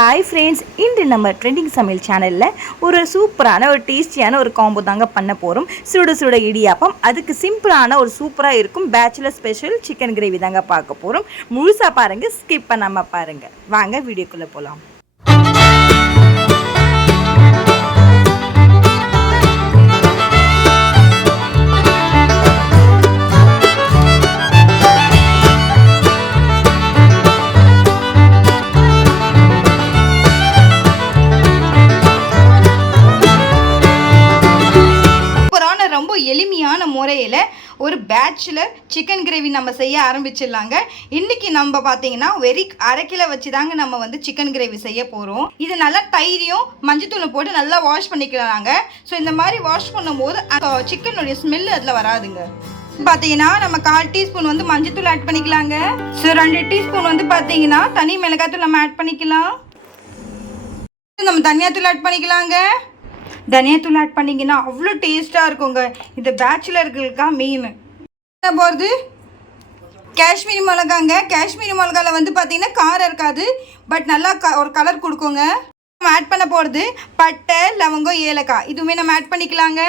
Hi friends, இன்று நம்ம trending சமையல் சேனலில் ஒரு சூப்பரான ஒரு டேஸ்டியான ஒரு காம்போ தாங்க பண்ண போகிறோம். சுட சுட இடியாப்பம், அதுக்கு சிம்பிளான ஒரு சூப்பராக இருக்கும் பேச்சுலர் ஸ்பெஷல் சிக்கன் கிரேவி தாங்க பார்க்க போகிறோம். முழுசாக பாருங்கள், ஸ்கிப் பண்ணாமல் பாருங்கள். வாங்க வீடியோக்குள்ளே போகலாம். எளிமையான முறையில் ஒரு பேச்சுலர் சிக்கன் கிரேவி நம்ம செய்ய ஆரம்பிச்சிடலாங்க. இன்னைக்கு நம்ம பார்த்தீங்கன்னா அரை கிலோ வச்சு தாங்க நம்ம சிக்கன் கிரேவி செய்ய போகிறோம். இது நல்லா தயிரையும் மஞ்சத்தூளும் போட்டு நல்லா வாஷ் பண்ணிக்கலாங்க. ஸோ இந்த மாதிரி வாஷ் பண்ணும்போது அந்த சிக்கனுடைய ஸ்மெல் அதில் வராதுங்க. பார்த்தீங்கன்னா நம்ம 1/4 டீஸ்பூன் மஞ்சத்தூள் ஆட் பண்ணிக்கலாங்க. ஸோ 2 டீஸ்பூன் பார்த்தீங்கன்னா தனி மிளகாத்தூள் நம்ம ஆட் பண்ணிக்கலாம். நம்ம தனியாத்தூள் ஆட் பண்ணிக்கலாங்க. தனியாத்தூள் ஆட் பண்ணிங்கன்னா அவ்வளோ டேஸ்ட்டாக இருக்குங்க. இந்த பேச்சுலர்களுக்காக மெயின் போகிறது காஷ்மீரி மிளகாங்க. காஷ்மீரி மிளகாவில் பார்த்தீங்கன்னா காரம் இருக்காது, பட் நல்லா ஒரு கலர் கொடுக்குங்க. நம்ம ஆட் பண்ண போகிறது பட்டை, லவங்கம், ஏலக்காய் இதுவுமே நம்ம ஆட் பண்ணிக்கலாங்க.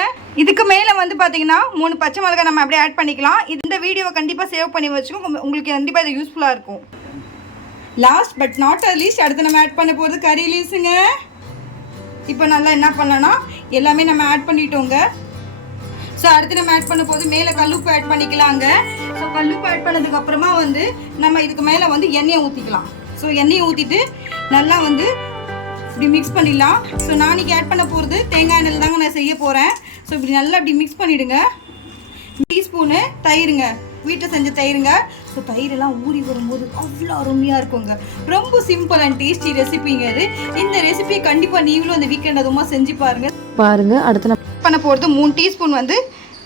இதுக்கு மேலே பார்த்தீங்கன்னா 3 பச்சை மிளகாய் நம்ம அப்படியே ஆட் பண்ணிக்கலாம். இந்த வீடியோவை கண்டிப்பாக சேவ் பண்ணி வச்சுக்கோங்க, உங்களுக்கு கண்டிப்பாக இது யூஸ்ஃபுல்லாக இருக்கும். லாஸ்ட் பட் நாட் லீஸ்ட் அடுத்து நம்ம ஆட் பண்ண போகிறது கறி லீஸுங்க. இப்போ நல்லா என்ன பண்ணலாம்னா எல்லாமே நம்ம ஆட் பண்ணிட்டோங்க. ஸோ அடுத்து நம்ம ஆட் பண்ண போது மேலே கல்லுப்பு ஆட் பண்ணிக்கலாங்க. ஸோ கல்லுப்பு ஆட் பண்ணதுக்கப்புறமா நம்ம இதுக்கு மேலே எண்ணெயை ஊற்றிக்கலாம். ஸோ எண்ணெயை ஊற்றிட்டு நல்லா இப்படி மிக்ஸ் பண்ணிடலாம். ஸோ நான் இன்றைக்கி ஆட் பண்ண போகிறது தேங்காய் எண்ணெயில் தாங்க நான் செய்ய போகிறேன். ஸோ இப்படி நல்லா இப்படி மிக்ஸ் பண்ணிவிடுங்க. டீஸ்பூனு தயிருங்க, வீட்டில் செஞ்ச தயிருங்க. ஸோ தயிரெல்லாம் ஊறி வரும்போது அவ்வளோ அருமையாக இருக்குங்க. ரொம்ப சிம்பிள் அண்ட் டேஸ்டி ரெசிபிங்க இது. இந்த ரெசிபி கண்டிப்பாக நீங்களும் அந்த வீக்கெண்ட் அதுமாக செஞ்சு பாருங்க. அடுத்து நான் பண்ண போகிறது 3 டீஸ்பூன்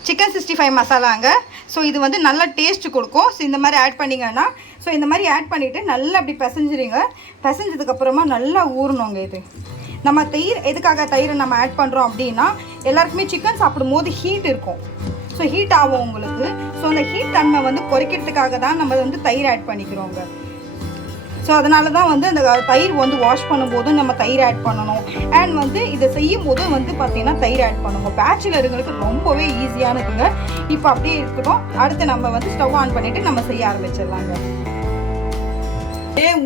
சிக்கன் 65 மசாலாங்க. ஸோ இது நல்லா டேஸ்ட் கொடுக்கும். ஸோ இந்த மாதிரி ஆட் பண்ணிங்கன்னா, ஸோ இந்த மாதிரி ஆட் பண்ணிவிட்டு நல்லா அப்படி பிசைஞ்சிடுங்க. பிசைஞ்சதுக்கப்புறமா நல்லா ஊறணுங்க. இது நம்ம எதுக்காக தயிரை நம்ம ஆட் பண்ணுறோம் அப்படின்னா, எல்லாருக்குமே சிக்கன் சாப்பிடும் போது ஹீட் இருக்கும். ஸோ ஹீட் ஆகும் உங்களுக்கு. ஸோ அந்த ஹீட் தன்மை குறைக்கிறதுக்காக தான் நம்ம தயிர் ஆட் பண்ணிக்கிறோங்க. ஸோ அதனால தான் அந்த தயிர் வாஷ் பண்ணும்போதும் நம்ம தயிர் ஆட் பண்ணணும். அண்ட் இதை செய்யும் போதும் பார்த்தீங்கன்னா தயிர் ஆட் பண்ணுங்க. பேச்சுலருங்களுக்கு ரொம்பவே ஈஸியானதுங்க. இப்போ அப்படியே இருக்கட்டும். அடுத்து நம்ம ஸ்டவ் ஆன் பண்ணிவிட்டு நம்ம செய்ய ஆரம்பிச்சிடலாங்க.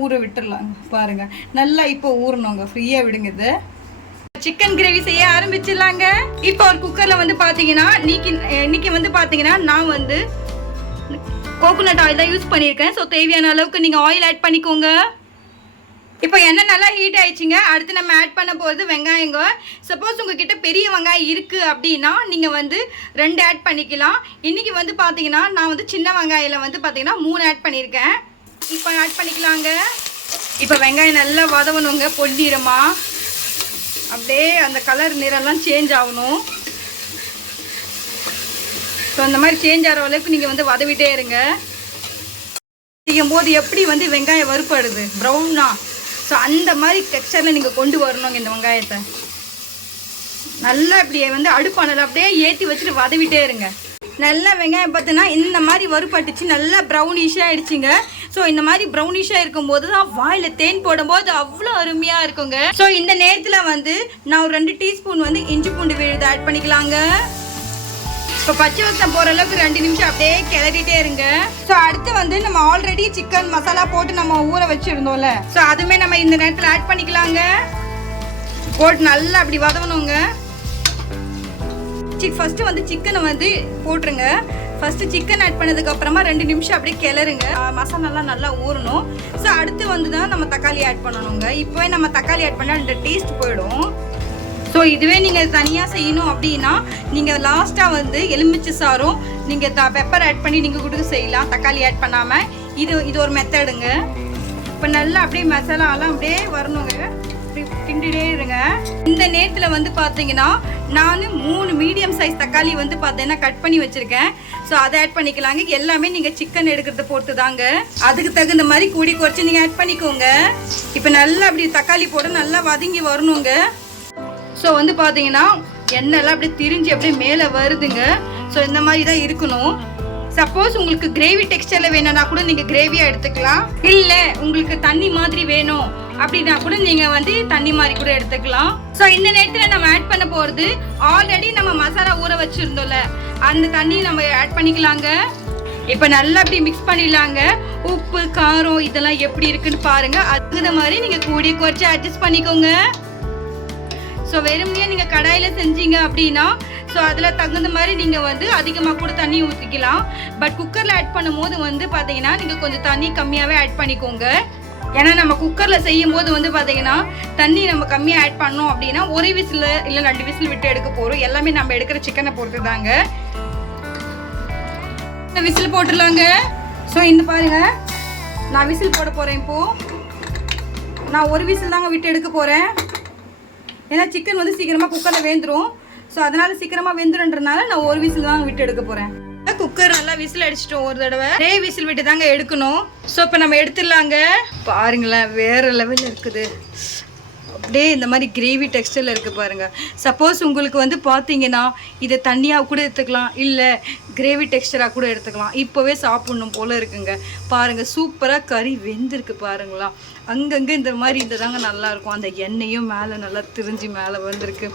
ஊற விட்டுடலாங்க. பாருங்கள் நல்லா இப்போ ஊறணுங்க. ஃப்ரீயாக விடுங்க. இது சிக்கன் கிரேவி செய்ய ஆரம்பிச்சிடலாங்க. இப்போ ஒரு குக்கரில் பார்த்தீங்கன்னா இன்னைக்கு பார்த்தீங்கன்னா நான் கோகோனட் ஆயில் தான் யூஸ் பண்ணியிருக்கேன். ஸோ தேவையான அளவுக்கு நீங்கள் ஆயில் ஆட் பண்ணிக்கோங்க. இப்போ எண்ணெய் நல்லா ஹீட் ஆயிடுச்சுங்க. அடுத்து நம்ம ஆட் பண்ண போகிறது வெங்காயங்க. சப்போஸ் உங்ககிட்ட பெரிய வெங்காயம் இருக்குது அப்படின்னா நீங்கள் 2 ஆட் பண்ணிக்கலாம். இன்றைக்கி பார்த்தீங்கன்னா நான் சின்ன வெங்காயில் பார்த்தீங்கன்னா 3 ஆட் பண்ணியிருக்கேன். இப்போ ஆட் பண்ணிக்கலாங்க. இப்போ வெங்காயம் நல்லா வதவணுங்க. பொன்னிறமாக அப்படியே அந்த கலர் நிறம்லாம் சேஞ்ச் ஆகணும். ஸோ அந்த மாதிரி சேஞ்ச் ஆகிற அளவுக்கு நீங்கள் வதவிட்டே இருங்க. செய்யும் போது எப்படி வெங்காயம் வறுப்படுது ப்ரௌனா, ஸோ அந்த மாதிரி டெக்ஸ்சரில் நீங்கள் கொண்டு வரணுங்க. இந்த வெங்காயத்தை நல்லா இப்படி அடுப்பானல அப்படியே ஏற்றி வச்சுட்டு வதவிட்டே இருங்க. நல்லா வெங்காயம் பார்த்தீங்கன்னா இந்த மாதிரி வறுப்பட்டுச்சு, நல்லா ப்ரௌனிஷாக ஆயிடுச்சுங்க. ஸோ இந்த மாதிரி ப்ரௌனிஷாக இருக்கும்போது தான் வாயில் தேன் போடும்போது அவ்வளோ அருமையாக இருக்குங்க. ஸோ இந்த நேரத்தில் நான் ஒரு 2 டீஸ்பூன் இஞ்சி பூண்டு விழுது ஆட் பண்ணிக்கலாங்க. இப்போ பச்சை வாசம் போகிற அளவுக்கு 2 நிமிஷம் அப்படியே கிளறிட்டே இருங்க. ஸோ அடுத்து நம்ம ஆல்ரெடி சிக்கன் மசாலா போட்டு நம்ம ஊற வச்சுருந்தோம்ல, ஸோ அதுவுமே நம்ம இந்த நேரத்தில் ஆட் பண்ணிக்கலாங்க. போட்டு நல்லா அப்படி வதவணுங்க. ஃபஸ்ட்டு சிக்கனை போட்டுருங்க. ஃபஸ்ட்டு சிக்கன் ஆட் பண்ணதுக்கப்புறமா 2 நிமிஷம் அப்படியே கிளறுங்க. மசாலாலாம் நல்லா ஊறணும். ஸோ அடுத்து தான் நம்ம தக்காளி ஆட் பண்ணணுங்க. இப்போவே நம்ம தக்காளி ஆட் பண்ணால் அந்த டேஸ்ட் போயிடும். ஸோ இதுவே நீங்கள் தனியாக செய்யணும் அப்படின்னா நீங்கள் லாஸ்ட்டாக எலுமிச்சை சாரும் நீங்கள் பெப்பர் ஆட் பண்ணி நீங்கள் கூட செய்யலாம், தக்காளி ஆட் பண்ணாமல். இது ஒரு மெத்தடுங்க. இப்போ நல்லா அப்படியே மசாலாலாம் அப்படியே வரணுங்க. கிண்டிகிட்டே இருங்க. இந்த நேரத்தில் பார்த்தீங்கன்னா நான் 3 மீடியம் சைஸ் தக்காளி பார்த்தீங்கன்னா கட் பண்ணி வச்சுருக்கேன். ஸோ அதை ஆட் பண்ணிக்கலாங்க. எல்லாமே நீங்கள் சிக்கன் எடுக்கிறத பொறுத்து தாங்க. அதுக்கு தகுந்த மாதிரி கூடி குறைச்சி நீங்கள் ஆட் பண்ணிக்கோங்க. இப்போ நல்லா அப்படி தக்காளி போட நல்லா வதங்கி வரணுங்க. ஸோ பார்த்தீங்கன்னா எண்ணெய்லாம் அப்படியே திரிஞ்சு அப்படியே மேலே வருதுங்க. ஸோ இந்த மாதிரி தான் இருக்கணும். சப்போஸ் உங்களுக்கு கிரேவி டெக்ஸ்டர்ல வேணும்னா கூட நீங்க கிரேவியா எடுத்துக்கலாம். இல்ல உங்களுக்கு தண்ணி மாதிரி வேணும் அப்படின்னா கூட நீங்க வந்து தண்ணி மாதிரி கூட எடுத்துக்கலாம். ஸோ இந்த நேரத்துல நம்ம ஆட் பண்ண போறது ஆல்ரெடி நம்ம மசாலா ஊற வச்சிருந்தோம்ல அந்த தண்ணி நம்ம ஆட் பண்ணிக்கலாங்க. இப்போ நல்லா அப்படி மிக்ஸ் பண்ணிடலாங்க. உப்பு காரம் இதெல்லாம் எப்படி இருக்குன்னு பாருங்க. அதுக்கு மாதிரி நீங்க கூடிய குறைச்சி அட்ஜஸ்ட் பண்ணிக்கோங்க. ஸோ வெறுமனே நீங்க கடாயில செஞ்சீங்க அப்படின்னா ஸோ அதில் தகுந்த மாதிரி நீங்கள் வந்து அதிகமாக கூட தண்ணி ஊற்றிக்கலாம். பட் குக்கரில் ஆட் பண்ணும் போது வந்து பார்த்தீங்கன்னா நீங்கள் கொஞ்சம் தண்ணி கம்மியாகவே ஆட் பண்ணிக்கோங்க. ஏன்னா நம்ம குக்கரில் செய்யும் போது வந்து பார்த்தீங்கன்னா தண்ணி நம்ம கம்மியாக ஆட் பண்ணோம் அப்படின்னா ஒரு விசில் இல்லை 2 விசில் விட்டு எடுக்க போகிறோம். எல்லாமே நம்ம எடுக்கிற சிக்கனை பொறுத்து தாங்க. விசில் போட்டுடலாங்க. ஸோ இந்த பாருங்க நான் விசில் போட போகிறேன். இப்போது நான் ஒரு விசில் தாங்க விட்டு எடுக்க போகிறேன். ஏன்னா சிக்கன் வந்து சீக்கிரமாக குக்கரில் வேந்துடும். ஸோ அதனால சீக்கிரமாக வெந்துடுன்றதுனால நான் ஒரு விசில் தான் விட்டு எடுக்க போகிறேன். குக்கர் நல்லா விசில் அடிச்சிட்டோம். ஒரு தடவை விசில் விட்டு தாங்க எடுக்கணும். ஸோ இப்போ நம்ம எடுத்துடலாங்க. பாருங்களேன் வேறு லெவலில் இருக்குது. அப்படியே இந்த மாதிரி கிரேவி டெக்ஸ்டரில் இருக்குது பாருங்கள். சப்போஸ் உங்களுக்கு வந்து பார்த்தீங்கன்னா இதை தண்ணியாக கூட எடுத்துக்கலாம், இல்லை கிரேவி டெக்ஸ்டராக கூட எடுத்துக்கலாம். இப்போவே சாப்பிட்ணும் போல் இருக்குங்க. பாருங்கள் சூப்பராக கறி வெந்திருக்கு பாருங்களா. அங்கங்கே இந்த மாதிரி இந்த தாங்க நல்லாயிருக்கும். அந்த எண்ணெயும் மேலே நல்லா திரிஞ்சு மேலே வந்திருக்கு.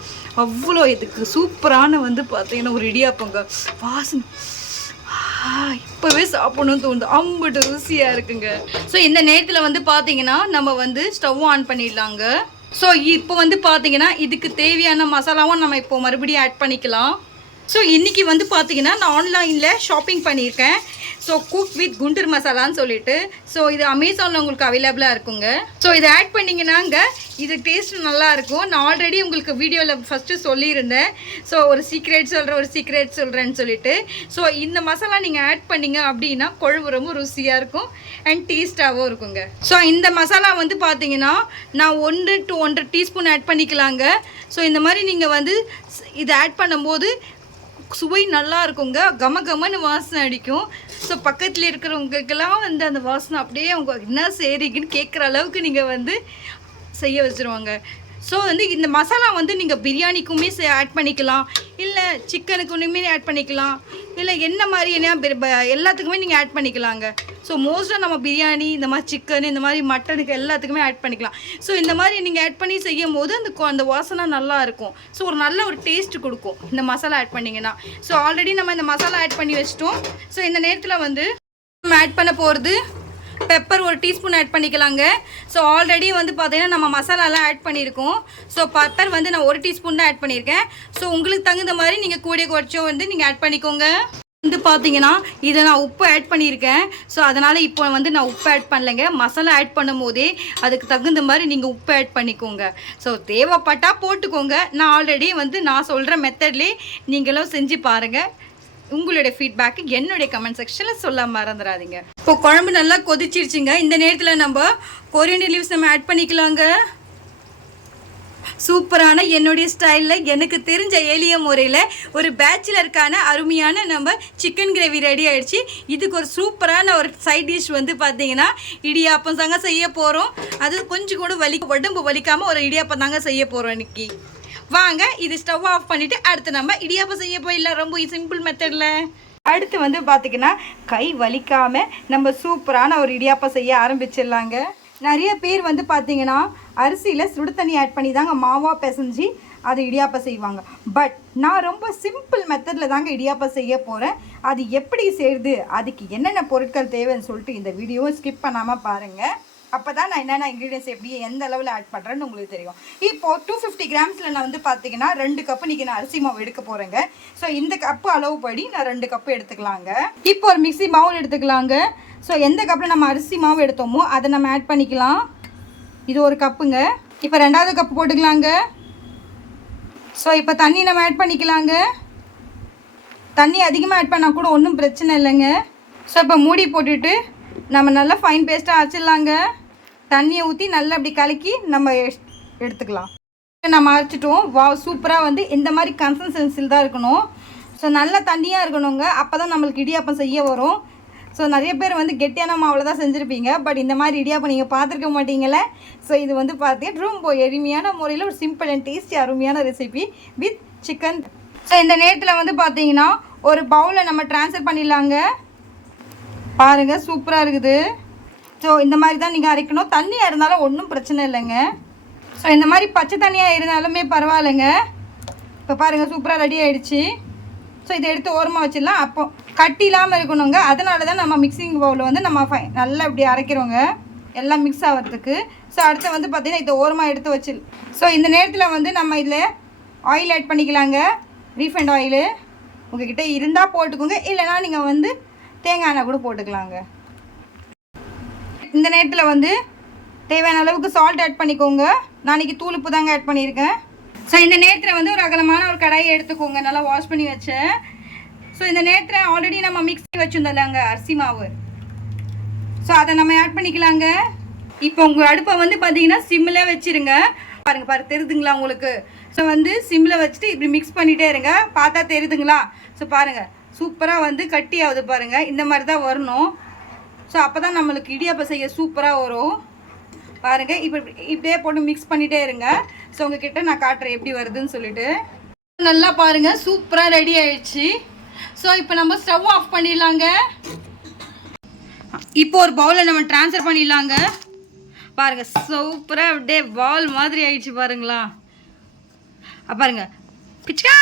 அவ்வளோ இதுக்கு சூப்பரான வந்து பார்த்தீங்கன்னா ஒரு இடியாப்பங்க வாசனை இப்போவே சாப்பிடணும்னு தோணுது. அம்புட்டு ருசியாக இருக்குங்க. ஸோ இந்த நேரத்தில் வந்து பார்த்தீங்கன்னா நம்ம வந்து ஸ்டவ் ஆன் பண்ணிடலாங்க. ஸோ இப்போ வந்து பார்த்தீங்கன்னா இதுக்கு தேவையான மசாலாவும் நம்ம இப்போ மறுபடியும் ஆட் பண்ணிக்கலாம். ஸோ இன்றைக்கி வந்து பார்த்தீங்கன்னா நான் ஆன்லைனில் ஷாப்பிங் பண்ணியிருக்கேன். ஸோ குக் வித் குண்டூர் மசாலான்னு சொல்லிட்டு ஸோ இது அமேசானில் உங்களுக்கு அவைலபிளாக இருக்குங்க. ஸோ இதை ஆட் பண்ணிங்கன்னாங்க இது டேஸ்ட் நல்லாயிருக்கும். நான் ஆல்ரெடி உங்களுக்கு வீடியோவில் ஃபஸ்ட்டு சொல்லியிருந்தேன். ஸோ ஒரு சீக்ரெட் சொல்கிறேன்னு சொல்லிட்டு ஸோ இந்த மசாலா நீங்கள் ஆட் பண்ணிங்க அப்படின்னா குழம்பு ரொம்ப ருசியாக இருக்கும் அண்ட் டேஸ்ட்டாகவும் இருக்குங்க. ஸோ இந்த மசாலா வந்து பார்த்தீங்கன்னா நான் 1 to 1.5 டீஸ்பூன் ஆட் பண்ணிக்கலாங்க. ஸோ இந்த மாதிரி நீங்கள் வந்து இதை ஆட் பண்ணும்போது சுவை நல்லா இருக்குங்க. கமன்னு வாசனை அடிக்கும். ஸோ பக்கத்தில் இருக்கிறவங்களுக்கெல்லாம் வந்து அந்த வாசனை அப்படியே அவங்க என்ன செய்கிறீங்கன்னு கேட்குற அளவுக்கு நீங்கள் வந்து செய்ய வச்சுருவாங்க. ஸோ வந்து இந்த மசாலா வந்து நீங்கள் பிரியாணிக்குமே ஆட் பண்ணிக்கலாம், இல்லை சிக்கனுக்குமே ஆட் பண்ணிக்கலாம், இல்லை என்ன மாதிரி என்ன எல்லாத்துக்குமே நீங்கள் ஆட் பண்ணிக்கலாங்க. ஸோ மோஸ்ட்டாக நம்ம பிரியாணி இந்த மாதிரி சிக்கன் இந்த மாதிரி மட்டனுக்கு எல்லாத்துக்குமே ஆட் பண்ணிக்கலாம். ஸோ இந்த மாதிரி நீங்கள் ஆட் பண்ணி செய்யும் போது அந்த வாசனை நல்லா இருக்கும். ஸோ ஒரு நல்ல ஒரு டேஸ்ட் கொடுக்கும் இந்த மசாலா ஆட் பண்ணிங்கன்னா. ஸோ ஆல்ரெடி நம்ம இந்த மசாலா ஆட் பண்ணி வச்சிட்டோம். ஸோ இந்த நேரத்தில் வந்து நம்ம ஆட் பண்ண போகிறது பெப்பர் 1 டீஸ்பூன் ஆட் பண்ணிக்கலாங்க. ஸோ ஆல்ரெடி வந்து பார்த்தீங்கன்னா நம்ம மசாலாலாம் ஆட் பண்ணியிருக்கோம். ஸோ பெப்பர் வந்து நான் 1 டீஸ்பூன் தான் ஆட் பண்ணியிருக்கேன். ஸோ உங்களுக்கு தகுந்த மாதிரி நீங்கள் கூடிய குறைச்சும் வந்து நீங்கள் ஆட் பண்ணிக்கோங்க. வந்து பார்த்தீங்கன்னா இதை நான் உப்பு ஆட் பண்ணியிருக்கேன். ஸோ அதனால் இப்போ வந்து நான் உப்பு ஆட் பண்ணலைங்க. மசாலா ஆட் பண்ணும் போதே அதுக்கு தகுந்த மாதிரி நீங்கள் உப்பு ஆட் பண்ணிக்கோங்க. ஸோ தேவைப்பட்டால் போட்டுக்கோங்க. நான் ஆல்ரெடி வந்து நான் சொல்கிற மெத்தட்லேயே நீங்களும் செஞ்சு பாருங்கள். உங்களுடைய ஃபீட்பேக்கு என்னுடைய கமெண்ட் செக்ஷனில் சொல்ல மறந்துடாதீங்க. இப்போ குழம்பு நல்லா கொதிச்சிருச்சுங்க. இந்த நேரத்தில் நம்ம கொரியண்டர் லீவ்ஸ் நம்ம ஆட் பண்ணிக்கலாங்க. சூப்பரான என்னுடைய ஸ்டைலில் எனக்கு தெரிஞ்ச எளிய முறையில் ஒரு பேச்சுலருக்கான அருமையான நம்ம சிக்கன் கிரேவி ரெடி ஆகிடுச்சு. இதுக்கு ஒரு சூப்பரான ஒரு சைட் டிஷ் வந்து பார்த்தீங்கன்னா இடியாப்பம் தாங்க செய்ய போகிறோம். அது கொஞ்சம் கூட உடம்பு வலிக்காமல் ஒரு இடியாப்பம் தாங்க செய்ய போகிறோம் இன்றைக்கி. வாங்க இது ஸ்டவ் ஆஃப் பண்ணிவிட்டு அடுத்து நம்ம இடியாப்பம் செய்ய போயிடலாம். ரொம்ப சிம்பிள் மெத்தடில். அடுத்து வந்து பார்த்திங்கன்னா கை வலிக்காமல் நம்ம சூப்பரான ஒரு இடியாப்பம் செய்ய ஆரம்பிச்சிடலாங்க. நிறைய பேர் வந்து பார்த்திங்கன்னா அரிசியில் சுடு தண்ணி ஆட் பண்ணி தாங்க மாவாக பிசைஞ்சு அது இடியாப்பம் செய்வாங்க. பட் நான் ரொம்ப சிம்பிள் மெத்தடில் தாங்க இடியாப்பம் செய்ய போகிறேன். அது எப்படி செய்யுது, அதுக்கு என்னென்ன பொருட்கள் தேவைன்னு சொல்லிட்டு இந்த வீடியோவை ஸ்கிப் பண்ணாமல் பாருங்கள். அப்போ தான் நான் என்னென்ன இன்க்ரீடியன்ஸ் எப்படி எந்த அளவில் ஆட் பண்ணுறேன்னு உங்களுக்கு தெரியும். இப்போது 250 கிராம்ஸில் நான் வந்து பார்த்தீங்கன்னா 2 கப்பு இன்றைக்கி நான் அரிசி மாவு எடுக்க போகிறேங்க. ஸோ இந்த கப்பு அளவுப்படி நான் 2 கப்பு எடுத்துக்கலாங்க. இப்போ ஒரு மிக்ஸி பவுல் எடுத்துக்கலாங்க. ஸோ எந்த கப்பில் நம்ம அரிசி மாவு எடுத்தோமோ அதை நம்ம ஆட் பண்ணிக்கலாம். இது ஒரு கப்புங்க. இப்போ 2வது கப்பு போட்டுக்கலாங்க. ஸோ இப்போ தண்ணி நம்ம ஆட் பண்ணிக்கலாங்க. தண்ணி அதிகமாக ஆட் பண்ணால் கூட ஒன்றும் பிரச்சனை இல்லைங்க. ஸோ இப்போ மூடி போட்டுட்டு நம்ம நல்லா ஃபைன் பேஸ்ட்டாக அரைச்சிடலாங்க. தண்ணியை ஊற்றி நல்லா அப்படி கலக்கி நம்ம எடுத்துக்கலாம். நம்ம அரைச்சிட்டோம். சூப்பராக வந்து இந்த மாதிரி கன்சிஸ்டன்சியில் தான் இருக்கணும். ஸோ நல்லா தண்ணியாக இருக்கணுங்க. அப்போ தான் நம்மளுக்கு இடியாப்பம் செய்ய வரும். ஸோ நிறைய பேர் வந்து கெட்டியான மாவில் தான் செஞ்சுருப்பீங்க. பட் இந்த மாதிரி இடியாப்பம் நீங்கள் பார்த்துருக்க மாட்டீங்களே. ஸோ இது வந்து பார்த்தீங்கன்னா ரொம்ப எளிமையான முறையில் ஒரு சிம்பிள் அண்ட் டேஸ்டி அருமையான ரெசிபி வித் சிக்கன். ஸோ இந்த நேரத்தில் வந்து பார்த்தீங்கன்னா ஒரு பவுலில் நம்ம ட்ரான்ஸ்ஃபர் பண்ணிடலாங்க. பாருங்கள் சூப்பராக இருக்குது. ஸோ இந்த மாதிரி தான் நீங்கள் அரைக்கணும். தண்ணியாக இருந்தாலும் ஒன்றும் பிரச்சனை இல்லைங்க. ஸோ இந்த மாதிரி பச்சை தண்ணியாக இருந்தாலுமே பரவாயில்லைங்க. இப்போ பாருங்கள் சூப்பராக ரெடி ஆகிடுச்சு. ஸோ இதை எடுத்து ஓரமாக வச்சிடலாம். அப்போ கட்டி இல்லாமல் இருக்கணுங்க. அதனால தான் நம்ம மிக்சிங் பவுலில் வந்து நம்ம நல்லா இப்படி அரைக்கிறோங்க, எல்லாம் மிக்ஸ் ஆகிறதுக்கு. ஸோ அடுத்து வந்து பார்த்திங்கன்னா இதை ஓரமாக எடுத்து வச்சு. ஸோ இந்த நேரத்தில் வந்து நம்ம இதில் ஆயில் ஆட் பண்ணிக்கலாங்க. ரீஃபைண்ட் ஆயிலு உங்கள்கிட்ட இருந்தால் போட்டுக்கோங்க, இல்லைனா நீங்கள் வந்து தேங்காய் எண்ணெய் கூட போட்டுக்கலாங்க. இந்த நேரத்தில் வந்து தேவையான அளவுக்கு சால்ட் ஆட் பண்ணிக்கோங்க. நான் இன்றைக்கி தூளுப்பு தாங்க ஆட் பண்ணியிருக்கேன். ஸோ இந்த நேரத்தில் வந்து ஒரு அகலமான ஒரு கடாயை எடுத்துக்கோங்க, நல்லா வாஷ் பண்ணி வச்சேன். ஸோ இந்த நேரத்தில் ஆல்ரெடி நம்ம மிக்ஸ் பண்ணி வச்சுருந்தோம்லங்க அரிசி மாவு, ஸோ அதை நம்ம ஆட் பண்ணிக்கலாங்க. இப்போ உங்கள் அடுப்பை வந்து பார்த்தீங்கன்னா சிம்மில் வச்சுருங்க. பாருங்க தெரியுதுங்களா உங்களுக்கு? ஸோ வந்து சிம்மில் வச்சுட்டு இப்படி மிக்ஸ் பண்ணிகிட்டே இருங்க. பார்த்தா தெரியுதுங்களா? ஸோ பாருங்கள் சூப்பராக வந்து கட்டி ஆகுது பாருங்கள். இந்த மாதிரி தான் வரணும். ஸோ அப்போ தான் நம்மளுக்கு இடியாப்பம் செய்ய சூப்பராக வரும். பாருங்கள் இப்படியே போட்டு மிக்ஸ் பண்ணிகிட்டே இருங்க. ஸோ உங்ககிட்ட நான் காட்டுறேன் எப்படி வருதுன்னு சொல்லிட்டு. நல்லா பாருங்கள் சூப்பராக ரெடி ஆயிடுச்சு. ஸோ இப்போ நம்ம ஸ்டவ் ஆஃப் பண்ணிடலாங்க. இப்போ ஒரு பவுலில் நம்ம ட்ரான்ஸ்ஃபர் பண்ணிடலாங்க. பாருங்கள் சூப்பராக அப்படியே பால் மாதிரி ஆயிடுச்சு பாருங்களா. பாருங்கள் பிச்சா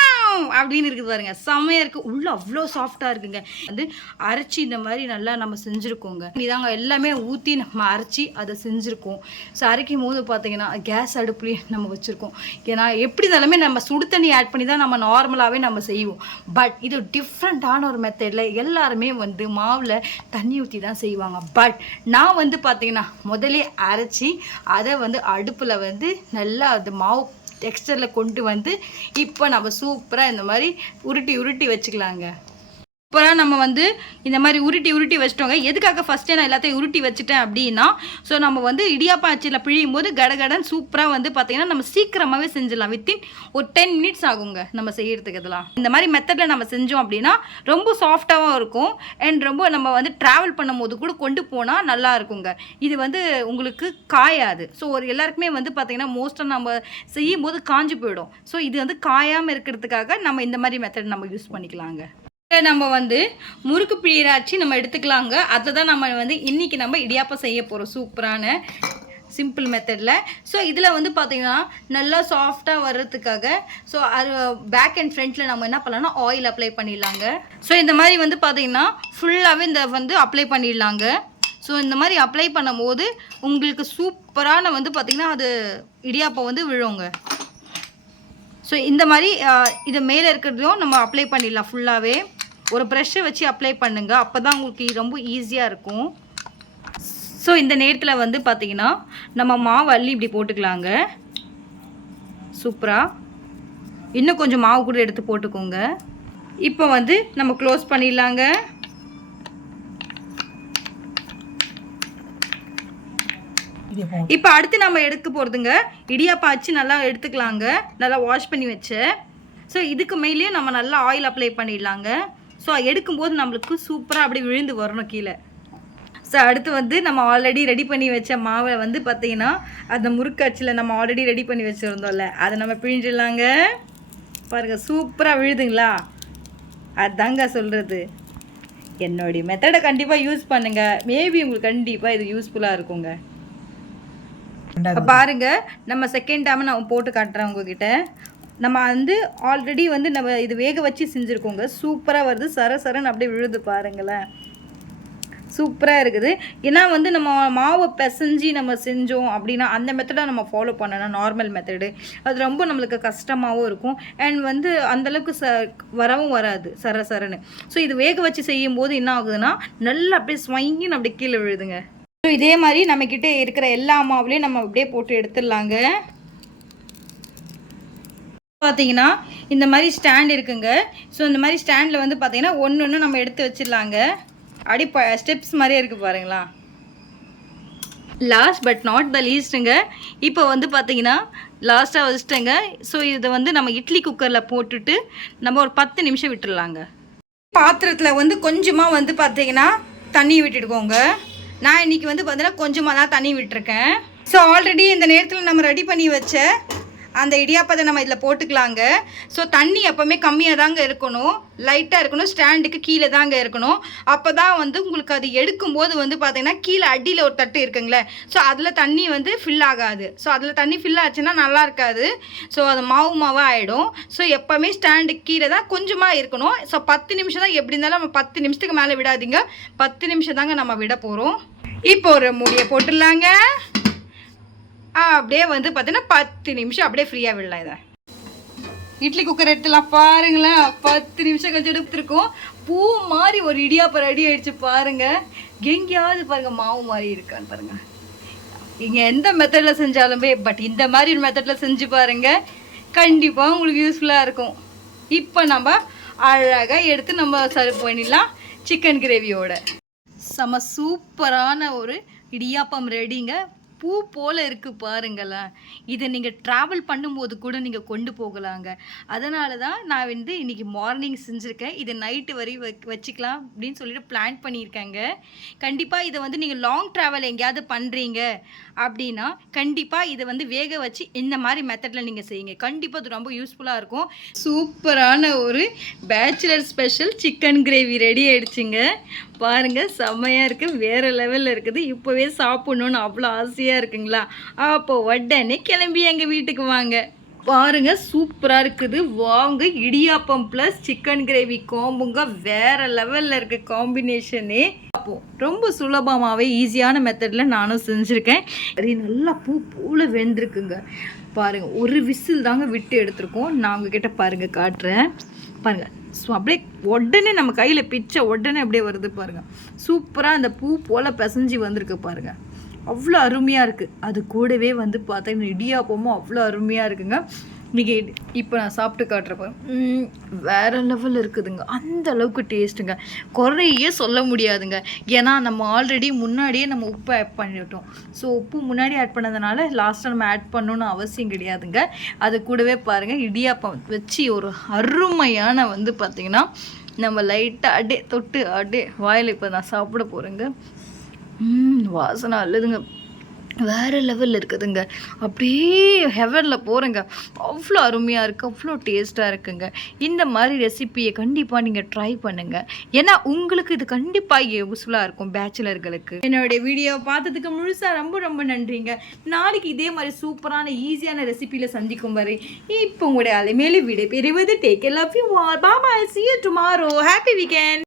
அப்படின்னு இருக்குது பாருங்க, செம்மையாக இருக்குது. உள்ளே அவ்வளோ சாஃப்டாக இருக்குங்க. வந்து அரைச்சி இந்த மாதிரி நல்லா நம்ம செஞ்சுருக்கோங்க. இதாங்க எல்லாமே ஊற்றி நம்ம அரைச்சி அதை செஞ்சுருக்கோம். ஸோ அரைக்கும் போது பார்த்தீங்கன்னா கேஸ் அடுப்புலேயே நம்ம வச்சுருக்கோம். ஏன்னா எப்படி இருந்தாலுமே நம்ம சுடு தண்ணி ஆட் பண்ணி தான் நம்ம நார்மலாகவே நம்ம செய்வோம். பட் இது டிஃப்ரெண்ட்டான ஒரு மெத்தடில் எல்லாருமே வந்து மாவில் தண்ணி ஊற்றி தான் செய்வாங்க. பட் நான் வந்து பார்த்தீங்கன்னா முதலே அரைச்சி அதை வந்து அடுப்பில் வந்து நல்லா அது மாவு டெக்ஸ்டரில் கொண்டு வந்து இப்போ நம்ம சூப்பராக இந்த மாதிரி உருட்டி வச்சுக்கலாங்க. சூப்பராக நம்ம வந்து இந்த மாதிரி உருட்டி வச்சிட்டோங்க. எதுக்காக ஃபஸ்ட்டே நான் எல்லாத்தையும் உருட்டி வச்சுட்டேன் அப்படின்னா, ஸோ நம்ம வந்து இடியாப்பம் அச்சில் பிழியும் போது கடகடன் சூப்பராக வந்து பார்த்திங்கன்னா நம்ம சீக்கிரமாகவே செஞ்சிடலாம். வித்தின் ஒரு 10 மினிட்ஸ் ஆகுங்க நம்ம செய்யறதுக்கு. இதெல்லாம் இந்த மாதிரி மெத்தடில் நம்ம செஞ்சோம் அப்படின்னா ரொம்ப சாஃப்டாகவும் இருக்கும். அண்ட் ரொம்ப நம்ம வந்து ட்ராவல் பண்ணும் போது கூட கொண்டு போனால் நல்லா இருக்குங்க. இது வந்து உங்களுக்கு காயாது. ஸோ ஒரு எல்லாருக்குமே வந்து பார்த்திங்கன்னா மோஸ்ட்டாக நம்ம செய்யும் போது காஞ்சி போயிடும். ஸோ இது வந்து காயாமல் இருக்கிறதுக்காக நம்ம இந்த மாதிரி மெத்தட் நம்ம யூஸ் பண்ணிக்கலாங்க. நம்ம வந்து முறுக்கு பிழியராச்சி நம்ம எடுத்துக்கலாங்க. அதில் தான் நம்ம வந்து இன்றைக்கி நம்ம இடியாப்பம் செய்ய போகிறோம் சூப்பரான சிம்பிள் மெத்தடில். ஸோ இதில் வந்து பார்த்திங்கன்னா நல்லா சாஃப்டாக வர்றதுக்காக ஸோ அது பேக் அண்ட் ஃப்ரண்ட்டில் நம்ம என்ன பண்ணலாம்னா ஆயில் அப்ளை பண்ணிடலாங்க. ஸோ இந்த மாதிரி வந்து பார்த்திங்கன்னா ஃபுல்லாகவே இந்த வந்து அப்ளை பண்ணிடலாங்க. ஸோ இந்த மாதிரி அப்ளை பண்ணும் போது உங்களுக்கு சூப்பரான வந்து பார்த்திங்கன்னா அது இடியாப்பம் வந்து விழுங்க. ஸோ இந்த மாதிரி இது மேலே இருக்கிறதையும் நம்ம அப்ளை பண்ணிடலாம். ஃபுல்லாகவே ஒரு ப்ரெஷ்ஷை வச்சு அப்ளை பண்ணுங்க, அப்போ தான் உங்களுக்கு ரொம்ப ஈஸியாக இருக்கும். ஸோ இந்த நேரத்தில் வந்து பார்த்திங்கன்னா நம்ம மாவு அள்ளி இப்படி போட்டுக்கலாங்க. சூப்பராக இன்னும் கொஞ்சம் மாவு கூட எடுத்து போட்டுக்கோங்க. இப்போ வந்து நம்ம க்ளோஸ் பண்ணிடலாங்க. இப்போ அடுத்து நம்ம எடுக்க போகிறதுங்க இடியாப்பம் அச்சு நல்லா எடுத்துக்கலாங்க, நல்லா வாஷ் பண்ணி வச்சு. ஸோ இதுக்கு மேலேயே நம்ம நல்லா ஆயில் அப்ளை பண்ணிடலாங்க. ஸோ எடுக்கும்போது நம்மளுக்கு சூப்பராக அப்படி விழுந்து வரணும் கீழே. ஸோ அடுத்து வந்து நம்ம ஆல்ரெடி ரெடி பண்ணி வச்ச மாவை வந்து பார்த்திங்கன்னா அந்த முறுக்கு அச்சில் நம்ம ஆல்ரெடி ரெடி பண்ணி வச்சுருந்தோம்ல அதை நம்ம பிழிஞ்சிடலாங்க. பாருங்கள் சூப்பராக விழுதுங்களா? அதுதாங்க சொல்கிறது. என்னுடைய மெத்தடை கண்டிப்பாக யூஸ் பண்ணுங்கள். மேபி உங்களுக்கு கண்டிப்பாக இது யூஸ்ஃபுல்லாக இருக்குங்க. பாருங்க நம்ம செகண்ட் டைம் நான் போட்டு காட்டுறேன் உங்ககிட்ட. நம்ம வந்து ஆல்ரெடி வந்து நம்ம இது வேக வச்சு செஞ்சுருக்கோங்க. சூப்பராக வருது, சரன்னு அப்படியே விழுது பாருங்களேன். சூப்பராக இருக்குது. ஏன்னா வந்து நம்ம மாவை பிசைஞ்சு நம்ம செஞ்சோம் அப்படின்னா அந்த மெத்தடை நம்ம ஃபாலோ பண்ணணும், நார்மல் மெத்தடு. அது ரொம்ப நம்மளுக்கு கஷ்டமாகவும் இருக்கும். அண்ட் வந்து அந்தளவுக்கு வரவும் வராது சரன்னு. ஸோ இது வேக வச்சு செய்யும் போது என்ன ஆகுதுன்னா நல்லா அப்படியே ஸ்வைங்கின்னு அப்படியே கீழே விழுதுங்க. ஸோ இதே மாதிரி நம்மக்கிட்ட இருக்கிற எல்லா மாவுலையும் நம்ம அப்படியே போட்டு எடுத்துடலாங்க. பார்த்தீங்கன்னா இந்த மாதிரி ஸ்டாண்ட் இருக்குங்க. ஸோ இந்த மாதிரி ஸ்டாண்டில் வந்து பார்த்தீங்கன்னா ஒன்று நம்ம எடுத்து வச்சிடலாங்க. அப்படி ஸ்டெப்ஸ் மாதிரியே இருக்குது பாருங்களா. லாஸ்ட் பட் நாட் த லீஸ்ட்டுங்க. இப்போ வந்து பார்த்தீங்கன்னா லாஸ்ட்டாக வச்சுட்டேங்க. ஸோ இதை வந்து நம்ம இட்லி குக்கரில் போட்டுட்டு நம்ம ஒரு 10 நிமிஷம் விட்டுடலாங்க. பாத்திரத்தில் வந்து கொஞ்சமாக வந்து பார்த்தீங்கன்னா தண்ணி விட்டுடுக்கோங்க. நான் இன்றைக்கி வந்து பார்த்தீங்கன்னா கொஞ்சமாக தான் தண்ணி விட்டுருக்கேன். ஸோ ஆல்ரெடி இந்த நேரத்தில் நம்ம ரெடி பண்ணி வச்ச அந்த இடியாப்பத்தை நம்ம இதில் போட்டுக்கலாங்க. ஸோ தண்ணி எப்போவுமே கம்மியாக தாங்க இருக்கணும், லைட்டாக இருக்கணும், ஸ்டாண்டுக்கு கீழே தாங்க இருக்கணும். அப்போ தான் வந்து உங்களுக்கு அது எடுக்கும்போது வந்து பார்த்தீங்கன்னா கீழே அடியில் ஒரு தட்டு இருக்குங்களே, ஸோ அதில் தண்ணி வந்து ஃபில் ஆகாது. ஸோ அதில் தண்ணி ஃபில் ஆச்சுன்னா நல்லா இருக்காது. ஸோ அது மாவாக ஆகிடும். ஸோ எப்போவுமே ஸ்டாண்டுக்கு கீழே தான் கொஞ்சமாக இருக்கணும். ஸோ 10 நிமிஷம் தான், எப்படி இருந்தாலும் நம்ம 10 நிமிஷத்துக்கு மேலே விடாதீங்க. 10 நிமிஷம் தாங்க நம்ம விட போகிறோம். இப்போ ஒரு மூடியை போட்டுடலாங்க. அப்படியே வந்து பார்த்தீங்கன்னா 10 நிமிஷம் அப்படியே ஃப்ரீயாக விடலாம். இதை இட்லி குக்கர் எடுத்துலாம் பாருங்களேன். 10 நிமிஷம் கழிச்சு எடுத்துருக்கோம். பூ மாதிரி ஒரு இடியாப்பம் ரெடி ஆயிடுச்சு பாருங்க. எங்கேயாவது பாருங்க மாவு மாதிரி இருக்கான்னு பாருங்க. நீங்கள் எந்த மெத்தடில் செஞ்சாலுமே, பட் இந்த மாதிரி ஒரு மெத்தடில் செஞ்சு பாருங்க, கண்டிப்பாக உங்களுக்கு யூஸ்ஃபுல்லாக இருக்கும். இப்போ நம்ம அழகாக எடுத்து நம்ம சர்வ் பண்ணிடலாம் சிக்கன் கிரேவியோட. செம சூப்பரான ஒரு இடியாப்பம் ரெடிங்க. பூ போல் இருக்குது பாருங்களேன். இதை நீங்கள் ட்ராவல் பண்ணும்போது கூட நீங்கள் கொண்டு போகலாங்க. அதனால தான் நான் வந்து இன்றைக்கி மார்னிங் செஞ்சுருக்கேன். இதை நைட்டு வரையும் வச்சுக்கலாம் அப்படின்னு சொல்லிட்டு பிளான் பண்ணியிருக்கேங்க. கண்டிப்பாக இதை வந்து நீங்கள் லாங் ட்ராவல் எங்கேயாவது பண்ணுறீங்க அப்படின்னா கண்டிப்பாக இதை வந்து வேக வச்சு இந்த மாதிரி மெத்தடில் நீங்கள் செய்யுங்க. கண்டிப்பாக அது ரொம்ப யூஸ்ஃபுல்லாக இருக்கும். சூப்பரான ஒரு bachelor special chicken gravy ready ஆகிடுச்சிங்க. பாருங்கள், செம்மையாக இருக்குது, வேறு லெவலில் இருக்குது. இப்போவே சாப்பிட்ணுன்னு அவ்வளோ ஆசையாக இருக்குங்களா? அப்போ உடனே கிளம்பி எங்கள் வீட்டுக்கு வாங்க. பாருங்கள், சூப்பராக இருக்குது. வாங்க, இடியாப்பம் ப்ளஸ் சிக்கன் கிரேவி காம்புங்க, வேறு லெவலில் இருக்குது காம்பினேஷனே. அப்போது ரொம்ப சுலபமாகவே ஈஸியான மெத்தடில் நானும் செஞ்சுருக்கேன். அது நல்லா பூ போல் வெந்திருக்குங்க. பாருங்கள், ஒரு விசில் தாங்க விட்டு எடுத்துருக்கோம். நான் உங்ககிட்ட பாருங்கள் காட்டுறேன். பாருங்கள், ஸோ அப்படியே உடனே நம்ம கையில் பிச்சை உடனே அப்படியே வருது பாருங்கள். சூப்பராக அந்த பூ போல் பிசைஞ்சு வந்திருக்கு பாருங்கள். அவ்வளோ அருமையாக இருக்குது. அது கூடவே வந்து பார்த்தீங்கன்னா இடியாப்பமும் அவ்வளோ அருமையாக இருக்குங்க. நீங்கள் இப்போ நான் சாப்பிட்டு காட்டுறப்ப வேறு லெவலில் இருக்குதுங்க. அந்த அளவுக்கு டேஸ்ட்டுங்க, குறையே சொல்ல முடியாதுங்க. ஏன்னா நம்ம ஆல்ரெடி முன்னாடியே நம்ம உப்பு ஆட் பண்ணிவிட்டோம். ஸோ உப்பு முன்னாடி ஆட் பண்ணதுனால லாஸ்ட்டாக நம்ம ஆட் பண்ணணுன்னு அவசியம் கிடையாதுங்க. அது கூடவே பாருங்கள், இடியாப்பம் வச்சு ஒரு அருமையான வந்து பார்த்திங்கன்னா நம்ம லைட்டாக அடே தொட்டு அடே வாயில் இப்போ நான் சாப்பிட போகிறேங்க. வாசனை அல்லதுங்க, வேறு லெவலில் இருக்குதுங்க. அப்படியே ஹெவனில் போகிறேங்க. அவ்வளோ அருமையாக இருக்குது, அவ்வளோ டேஸ்ட்டாக இருக்குங்க. இந்த மாதிரி ரெசிப்பியை கண்டிப்பாக நீங்கள் ட்ரை பண்ணுங்கள். ஏன்னா உங்களுக்கு இது கண்டிப்பாக யூஸ்ஃபுல்லாக இருக்கும் பேச்சுலர்களுக்கு. என்னுடைய வீடியோவை பார்த்ததுக்கு முழுசாக ரொம்ப ரொம்ப நன்றிங்க. நாளைக்கு இதே மாதிரி சூப்பரான ஈஸியான ரெசிப்பியில் சந்திக்கும் வரை இப்போ உங்களுடைய அலைமேலே விடை பெறுவது take care, love you all, bye bye, see you tomorrow, happy weekend.